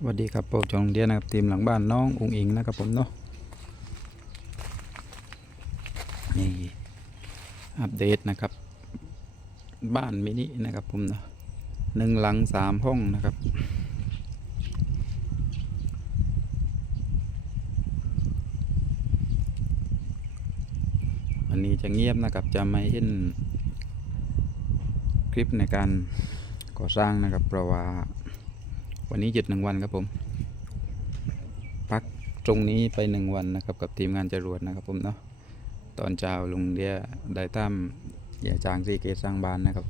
สวัสดีครับโปรจองเดียนะครับทีมหลังบ้านน้องอุงอิงนะครับผมเนาะนี่อัปเดตนะครับ บ้านมินินะครับผมเนาะหนึ่งหลังสามห้องนะครับวันนี้จะเงียบนะครับจะไม่เห็นคลิปในการก่อสร้างนะครับเพราะว่า วันนี้หยุดหนึ่งวันครับผม พักตรงนี้ไปหนึ่งวันนะครับกับทีมงานจรวดนะครับผมเนาะตอนเช้าลุงเดียได้ตั้มอย่าจางซีเกตสร้างบ้านนะครับ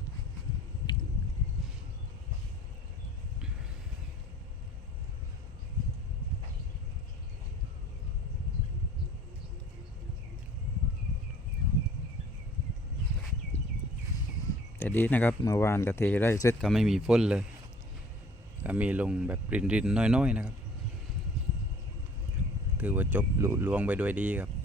แต่ดีนะครับเมื่อวานกระเทได้เสร็จก็ไม่มีฝนเลย ก็มีลงแบบรินรินๆน้อยๆนะครับ ถือว่าจบลุลวงไปด้วยดีครับ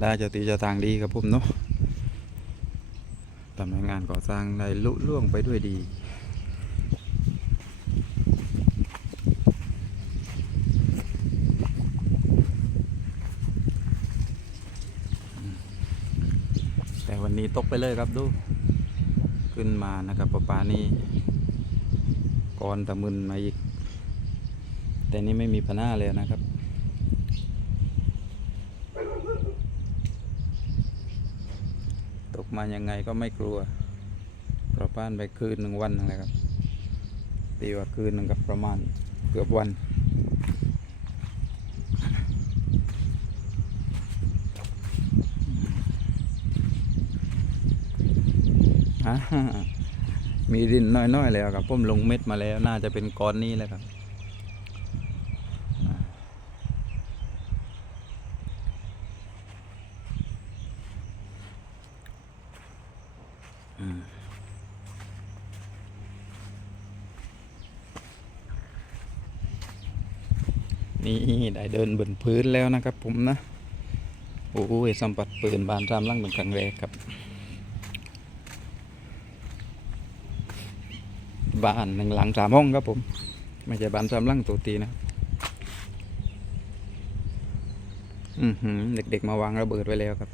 เทวดาเจะตีจะทางดีครับผมเนาะทำให้งานก่อสร้างได้ลุล่วงไปด้วยดี แต่วันนี้ตกไปเลยครับดู ขึ้นมานะครับปะปานี่ก่อนตะมึนมาอีก แต่นี่ไม่มีพน้าเลยนะครับ ตก มายังไงก็ไม่กลัวเพราะบ้านไปคืนหนึ่งวันนั่นแหละครับ ตีว่าคืนหนึ่งกับประมาณเกือบวัน มีดินน้อยๆแล้วครับผมลงเม็ดมาแล้ว น่าจะเป็นก้อนนี้แหละครับ นี่ได้เดินบนพื้นแล้วนะครับผมนะ โอ้ยสัมผัสปืนบานรามล่างเป็นครั้งแรกครับ บ้านหนึ่งหลังสามห้องครับผม ไม่ใช่บ้านสามหลังตัวตีนะ อือหือเด็กๆมาวางระเบิดไว้แล้วครับ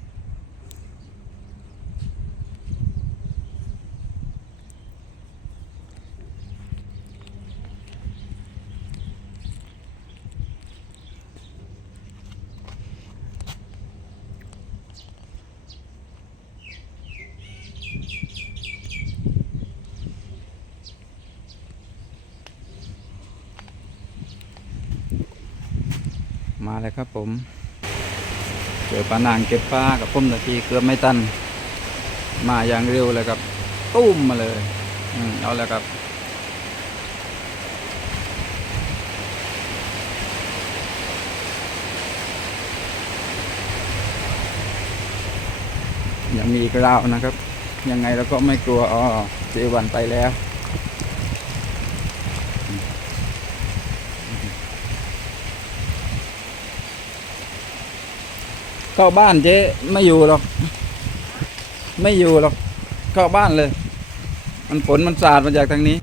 มาเลยครับผม เจอปลานางเก็บปลากับพุ่มตะกี้เกือบไม่ตัน มาอย่างเร็วเลยครับ ตุ้มมาเลยอืมเอาแล้วครับยังมีอีกราวนะครับ ยังไงเราก็ไม่กลัวอ๋อเจวันไปแล้ว เข้าบ้านเจ๊ไม่อยู่หรอก ไม่อยู่หรอก เข้าบ้านเลย มันฝนมันสาดมาจากทางนี้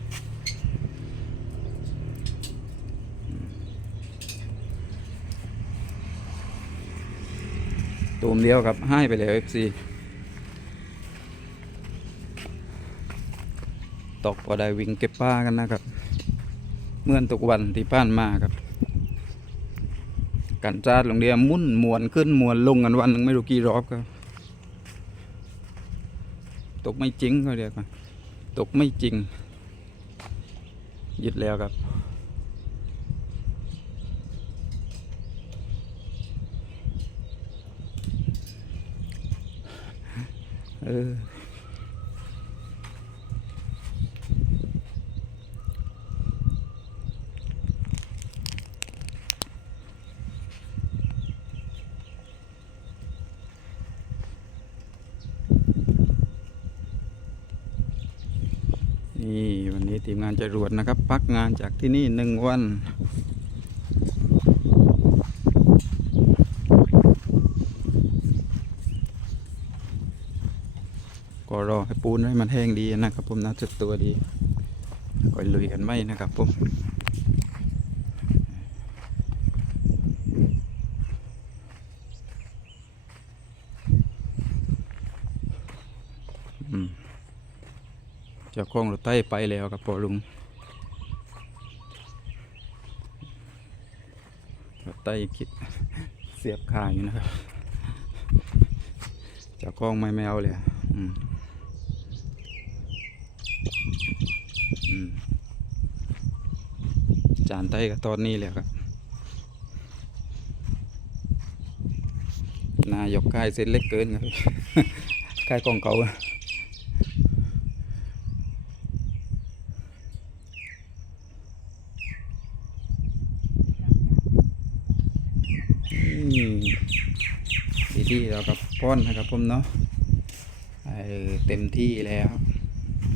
ตูมเดียวครับ ให้ไปเลยเอฟซีตกก็ได้วิ่งเก็บป้ากันนะครับ เมื่อนทุกวันที่ผ่านมาครับ กันจาดลงเดียมุ่นมวนขึ้นมวนลงกันวันหนึ่งไม่รู้กี่รอบครับตกไม่จริงเขาเรียกว่าตกไม่จริงหยุดแล้วครับเออ นี่วันนี้ทีมงานจะรวดนะครับ พักงานจากที่นี่หนึ่งวัน ก็รอให้ปูนให้มันแห้งดีนะครับผมนะจุดตัวดีก็ลุยกันไหมนะครับผมอืม เจ้าของรถไต้ไปแล้วครับพอลุงรถไต้คิดเสียบคาอยู่นะครับเจ้าของไม่ไม่เลยอืมอืมจานไตก็ตอนนี้แหละครับนายกค่ายเส้นเล็กเกินครับค่ายกองเขา อะอืมดีๆแล้วกับป้อนนะครับผมเนาะเเต็มที่แล้ว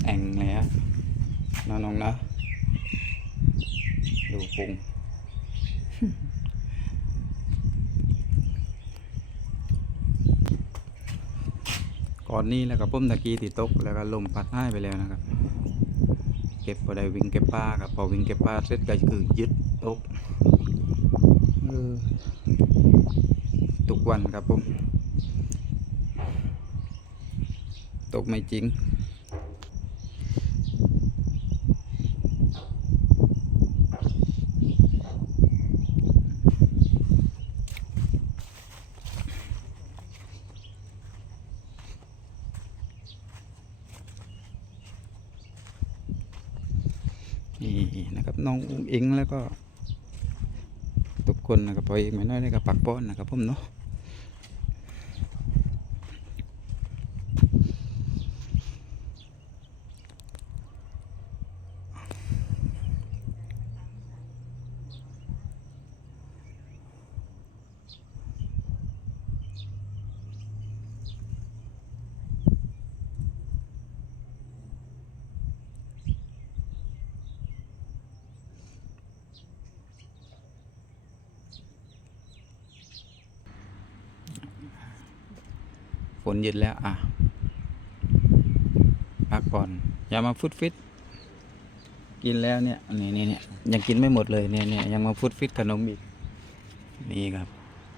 แองแล้วนะน้องๆนะดูพุงก่อนนี้แล้วก็พุ่มตะกี้ติดตกแล้วก็ลมพัดให้ไปแล้วนะครับ เก็บพอได้วิ่งเก็บปลาครับพอวิ่งเก็บปลาเสร็จก็คือยึดตก ทุกวันครับผม ตกไม่จริง นี่นะครับ น้องอุ้งอิงแล้วก็ คนนะครับพอเองไม่น้อยนี่ก็ปักป้อนนะครับผมเนาะ นหยุดแล้วอะพักผ่อนอย่ามาฟุดฟิตกินแล้วเนี่ยนี่นี่เนี่ยยังกินไม่หมดเลยเนี่ยเนี่ยยังมาฟุดฟิตขนมอีกนี่ครับ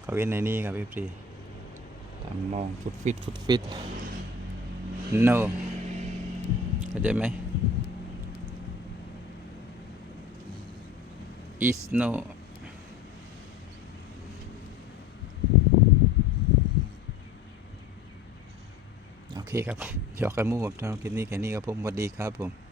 เขาเว้นในนี่ครับพี่ปรีตามมองฟุดฟิตฟุดฟิต no เข้าใจไหม is no เคครับหยอกกันมู่ผมทำคลิปนี้แค่นี้ครับผมสวัสดีครับผม